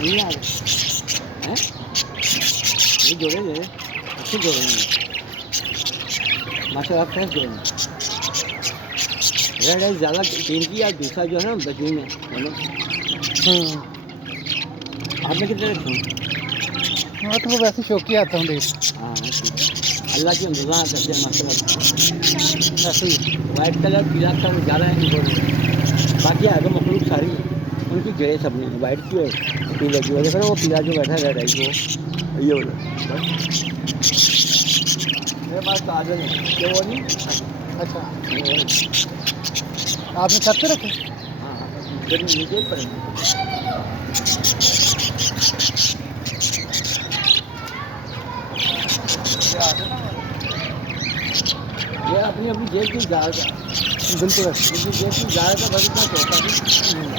नहीं आ रहे हैं ये जोड़े दे अच्छे जोड़े हैं माशाल्लाह फ्रेश जोड़े हैं रेड है ज़्यादा कीमती या दूसरा जो है ना बजू में दोनों आपने कितने रखे हाँ तो वो वैसे शौकी आता हूँ देख हाँ अल्लाह की हमदुल्ला करते हैं माशाल्लाह ऐसे ही वाइट कलर पीला कलर ज़्यादा है इनको बाकी आगे मखलूक सारी उनकी ग्रे सब नहीं वाइट की और पीला की वजह से वो पीला जो बैठा है रेड है वो ये बोला मेरे पास तो आगे नहीं ये वो नहीं अच्छा आपने छत पे रखे हाँ नीचे पर ये अपनी अपनी जेब की ज़्यादा बिल्कुल जेब की ज़्यादा बड़ी बात होता है